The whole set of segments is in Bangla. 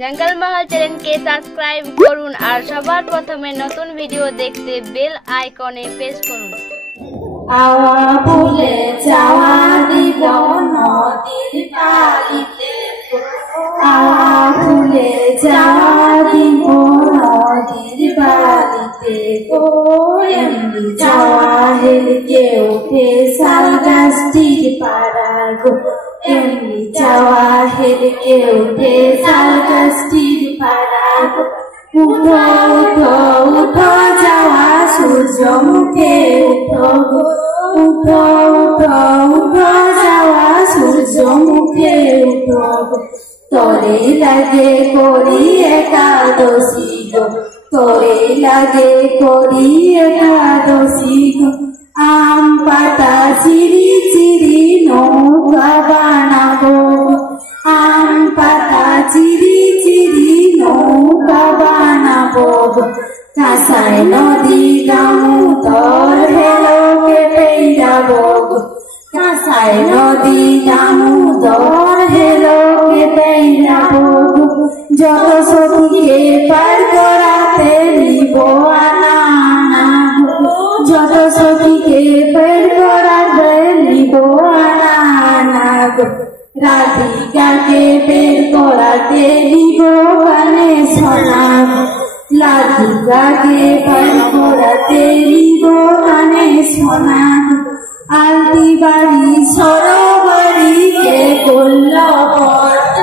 জঙ্গল মহল চ্যানেলকে সাবস্ক্রাইব করুন আর সবার প্রথমে নতুন ভিডিও দেখতে বেল আইকনে প্রেস করুন। আওয়া ফুলে চাওয়া দিব নদীর পাড়িতে, আওয়া ফুলে চাওয়া দিব নদীর পাড়িতে, এমনি চাওয়া হেলকে ওঠে শাল গাছটির পাড়া গো, এমনি চাওয়া হেলকে ওঠে শাল গাছটির পাড়া গো। উঠো উঠো উঠো যাওয়া সূর্য মুখে উঠো গো, উঠো উঠো উঠো যাওয়া সূর্য মুখে উঠো গো। তোরে লাগে করি একাদশী গো, তোরে লাগে করি একাদশী গো। আম পাতা চিরি চিরি নৌকা বানাবো, আম পাতা চিরি চিরি নৌকা বানাবো। কাঁসাই নদী দামোদর হেলোকে পেইরাবো, কাঁসাই নদী দামোদর হেলোকে পেইরাবো। যত সখীকে পার করাতে নিব আনা আনা, যত সখীকে পার করাতে নিব আনা আনা গো। রাধিকাকে বের করাতে নিব কানে সোনা, রাধিকাকে বের করাতে নিব কানে সোনা। আলতি বাড়ি সরোবরি কে করল বধ,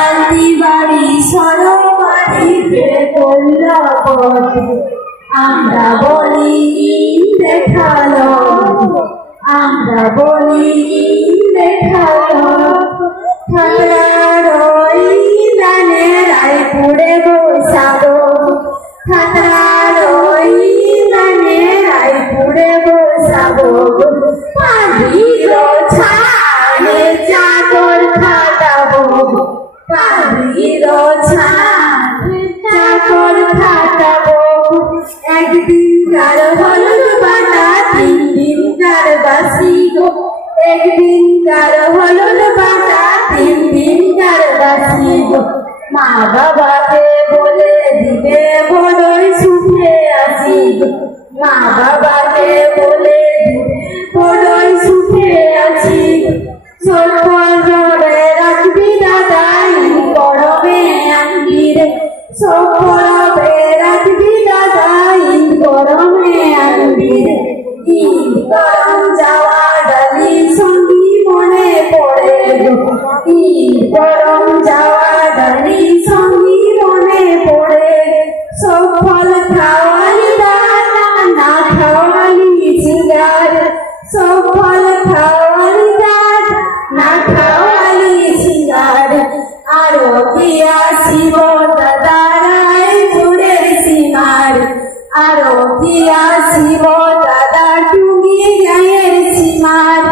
আলতি বাড়ি সরোবরি কে করল বধ। আমরা বলি দেখালো, আমরা বলি দেখালো। খাতড়ার ওই দানে রায়পুরে বসাবো, খাতড়ার ওই দানে রায়পুরে বসাবো। পাখির ছাড়ে চাদর খাটাবো, পাখির ছাড়ে চাদর খাটাবো। একদিন কার হলুদ বাটা তিন দিন কার বাসি গো, একদিন কার হলুদ বাটা তিন দিন কার বাসি গো। মা বাবাকে বলে দিবে বড়ই সুখে আছি গো, মা বাবাকে বলে দিবে বড়ই সুখে আছি গো। সরপল ধরে রাখবি দাদা ইন গরমে আনবি রে, সরপল রাখবি দাদা ইন গরমে আনবি রে। ঈদ গরম যাওয়া ডালি সঙ্গী মনে পড়ে গো, ঈদ গরম যাওয়া ডালি সঙ্গী মনে পড়ে। সব ফল খাওয়ালি দাদা না খাওয়ালি সিঙ্গার, সব ফল খাওয়ালি দাদা না খাওয়ালি সিঙ্গার। আরো কি আসিব দাদা রায়পুরের সীমার, আরো কি আসিব দাদা টুঙ্গি গাঁয়ের সীমার।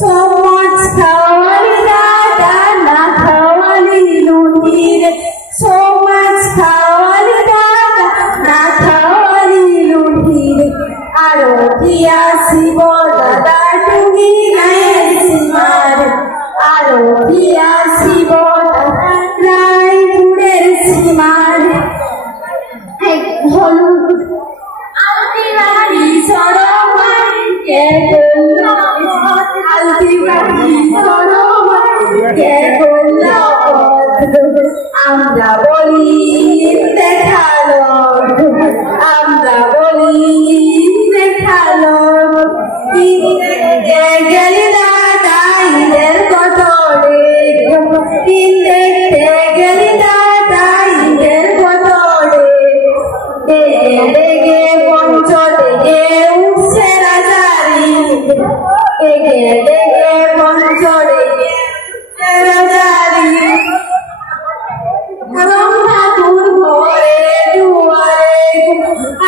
সব মাছ খাওয়ালি দাদা না খাওয়ালি লুটির, সব মাছ খাওয়ালি দাদা না খাওয়ালি লুটির। আরো কি আসিব দাদা টুঙ্গি গাঁয়ের সীমার, আরো কি আসিব দাদা রায়পুরের সীমার। হলুদ আলতি বাড়ি সরোবরি কে করল, আলতি বাড়ি সরোবরি কে করল বধ। আমরা বলি দেখালো, আমরা বলি দেখালো। দেখতে গেলি দাদা ঈদের কত রে, দেখতে গেলি দাদা ঈদের কত রে। ডেগে ডেগে পঞ্চ ডেগে উঠছে রাজারি, ডেগে ডেগে পঞ্চ ডেগে উঠছে রাজারি। গরম ঠাকুর ঘরে দুয়ারে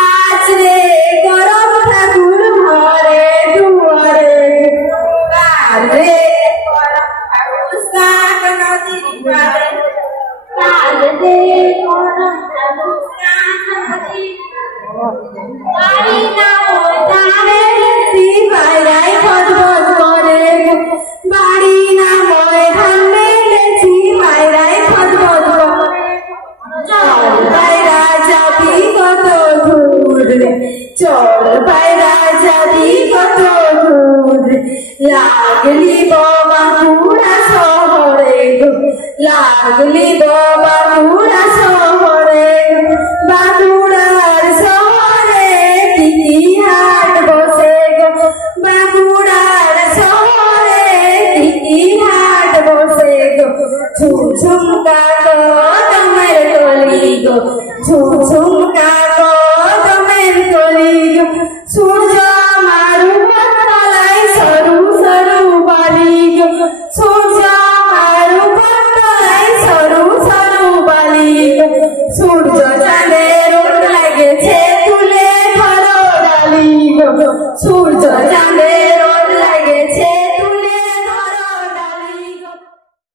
আজ রে, গরম ঠাকুর ঘরে দুয়ারে। কাল রে গরম ঠাকুর শাক নদীর পাড়ে, কাল রে গরম ঠাকুর শাক নদীর বাড়ি না ওটারে বাইরাই খদবদ করে, বাড়ি না ময়দান মেলেছি বাইরাই খদবদ করে। লাগলি বাঁকুড়া শহরে বাঁকুড়ার শহরে কি হাট বসে গো বাঁকুড়ার শহরে কি হাট বসে গো ঝুমঝুমকা তো তোমার কলি গো